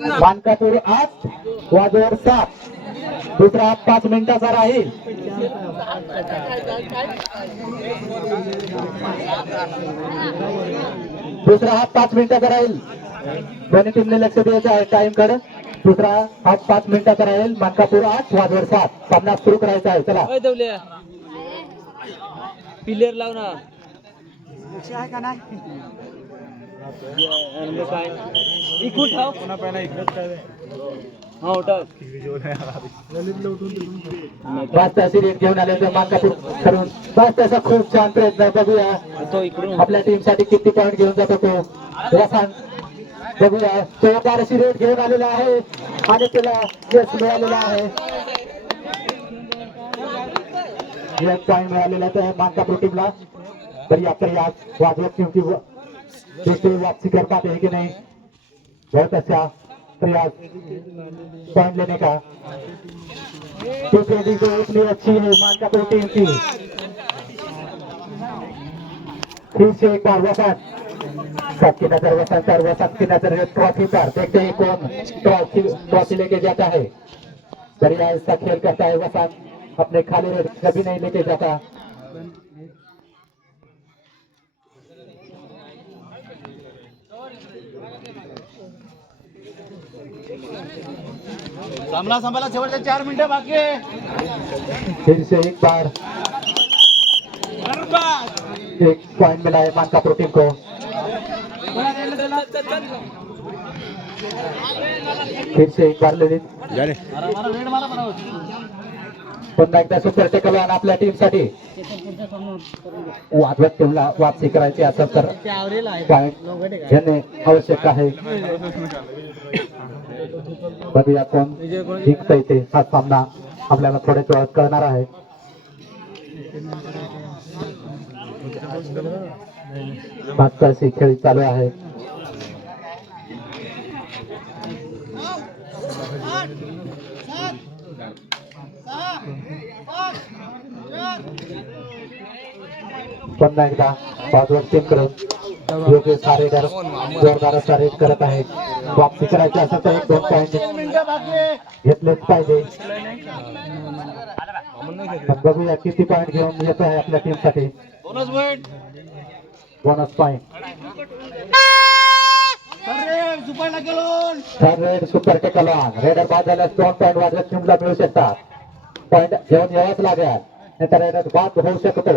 मानकापूर आठ वाजवर सात. दुसरा पाच मिनिटाचा राहील. दुसरा हाफ पाच मिनिटाचा राहील. दोन्ही टीमने लक्ष द्यायचं आहे टाइमकडे दुसरा हाफ पाच मिनिटाचा राहील. मानकापूर आठ वाजवर सात. सामना सुरू करायचा आहे. चला. पिलेर लाव ना. आनंद काय इकडून ठाव पुन्हा पहिला काय हा उठाव सिरीज घेऊन आले तर करून त्याचा खूप छान प्रयत्न बघूया तो इकडून आपल्या टीमसाठी किती पॉईंट घेऊन जातो तो रसान बघूया तो बाराशे रेट घेऊन आलेला आहे आणि त्याला यश मिळालेला आहे. एक पॉईंट मिळालेला आहे मानकापूर टीमला तरी आता या वाजवत क्योंकि दुसरी वापसी कर पाते हैं कि नहीं, बहुत अच्छा प्रयास पॉइंट लेने का। तो इतनी अच्छी है मानकापुर टीम की। फिर से एक बार वसंत। सबकी नज़र वसंत, और वसंत की नज़र है ट्रॉफी पर। देखते हैं कौन ट्रॉफी ट्रॉफी लेके जाता है। बढ़िया इसका खेल करता है वसंत। अपने खाली रेड कभी नहीं लेके जाता। सामना संभाला शेवटचे चार मिनिटं बाकी आहे. फिर से एक बार. एक पॉइंट मिला है मानकापुर टीम को फिर से एक बार ललित. मारा, पुन्हा एकदा सुपर कल्याण आपल्या टीमसाठी वाजवत टीमला वापसी करायची असेल तर पॉइंट घेणे आवश्यक आहे. बघूया कोण जिंकता येते हा सामना आपल्याला थोड्याच वेळात कळणार आहे. मागचा खेळ चालू आहे. पुन्हा एकदा बाजूवर चेक करत योग्य सारेदार जोरदार असा रेट करत आहेत. वापसी करायची असं तर एक दोन पॉईंट घेतलेच पाहिजे. बघूया किती पॉईंट घेऊन येत आहे आपल्या टीमसाठी. बोनस पॉईंट रेड सुपर टेकलॉन रेडर बाद झाल्यास दोन पॉईंट वाजत टीमला मिळू शकतात. पॉईंट घेऊन यावंच लागेल. नाहीतर रेडर बाद होऊ शकतो.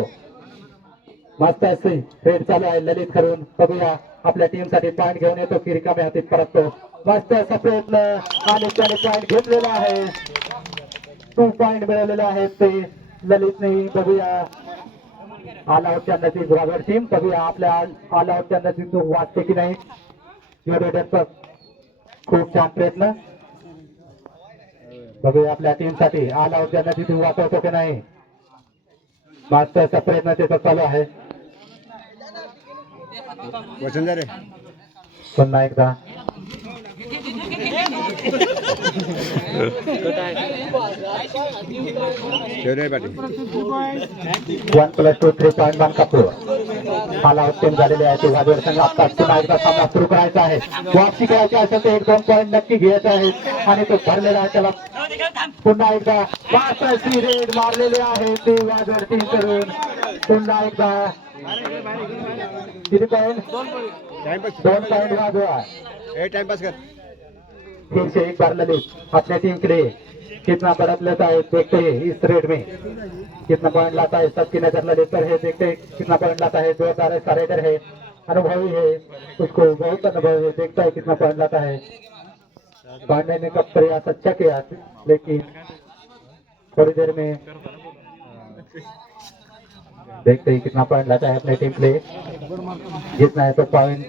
मस्त असे रेड चालू आहे. ललित करून बघूया. आपल्या टीमसाठी पॉईंट घेऊन येतो. की रिकाम्या हातीत परततो. मस्त असा प्रयत्न आणि त्याने पॉईंट घेतलेला आहे. टू पॉईंट मिळवलेले आहेत ते ललितने बघूया. ऑल आउट बरोबर टीम बघूया आपल्या ऑल आउट करण्याची वाटते की नाही. युनायटेडचा खूप छान प्रयत्न. बघूया आपल्या टीमसाठी ऑल आउट वाचवतो की नाही. मास्टरचा प्रयत्न त्याचा चालू आहे. पुन्हा एकदा. One plus two three point one Kapoor झालेले आहे. ते वाजवर संघ आता पुन्हा एकदा सामना सुरू करायचा आहे. वापसी करायची असेल तर एक दोन पॉईंट नक्की घ्यायचे आणि तो भरलेला आहे त्याला पुन्हा एकदा पाच अशी रेड मारलेले आहे ते वाजवर टीम करून. पुन्हा एकदा. किती पॉईंट दोन पॉईंट वाजवा ए टाइमपास कर. से एक बार ललित अपने टीम के लिए कितना बढ़त लेता है देखते हैं इस रेड में. कितना पॉइंट लाता है सबकी नजर ललित पर है देखते हैं कितना पॉइंट लाता है जोरदार है रेडर है. अनुभवी है उसको बहुत अनुभव है देखता है कितना पॉइंट लाता है. पढ़ने का प्रयास अच्छा किया लेकिन थोड़ी देर में देखते हैं कितना पॉइंट लाता है अपने टीम के लिए. जितना है तो पॉइंट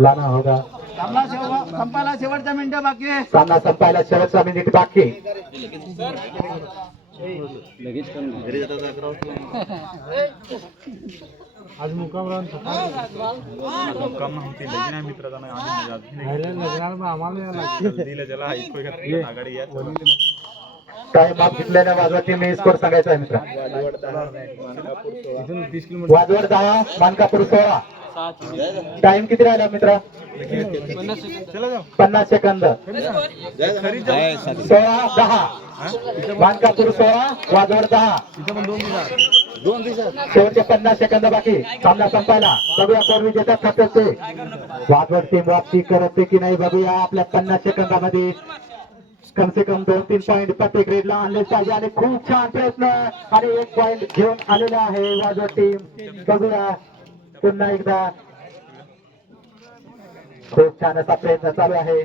लाना होगा. सामना संपायला शेवटचा मिनिट बाकी. सामना संपायला शेवटचा मिनिट बाकी लगेच आज मुक्काम राहून मुक्काम नव्हती लगीन आहे मित्राचा नाही. आम्ही आम्हाला दिलं त्याला ऐकू घातली आघाडी या काय माप घेतल्याने वाजवाची मी स्कोर सांगायचा आहे मित्र. वाजवड दहा मानकापूर सोळा. टाइम किती राहिला मित्र? पन्नास सेकंद. सोळा दहा. मानकापूर सोळा वाजवड दहा. दोन शेवटचे पन्नास सेकंद बाकी. सामना संपायला. बघूया कोण विजेता ठरते ते वाजवड टीम वापसी करते की नाही बघूया. आपल्या पन्नास सेकंदामध्ये कम से कम दोन तीन पॉईंट प्रत्येक रेडला आणले पाहिजे आणि खूप छान प्रयत्न. आणि एक पॉईंट घेऊन आलेला आहे माझा टीम बघूया. पुन्हा एकदा. खूप छान असा प्रयत्न चालू आहे.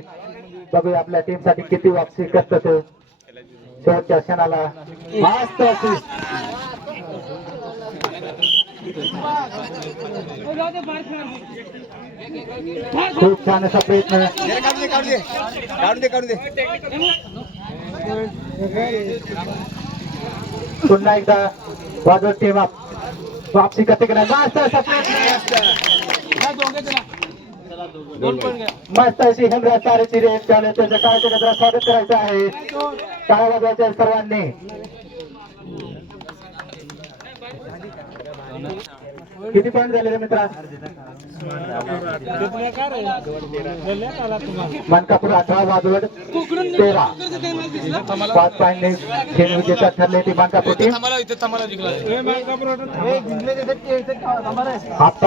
बघूया आपल्या टीमसाठी किती वापसी करतो तो. शेवटच्या क्षणाला. मस्त खूप छान असा प्रयत्न. पुन्हा एकदा वाजवत टीम वापसी करते की नाही? मस्त असा प्रयत्न. मस्त अशी हेमराज तारेची रेट त्यामुळे त्याचं काय ते स्वागत करायचं आहे. काय वाजवायचं सर्वांनी. किती पॉईंट झाले रे मित्रा? मनकापूर अठरा वाजवड तेरा. पाच पॉईंट खेळ विजेता ठरले ती मनकापूर टीम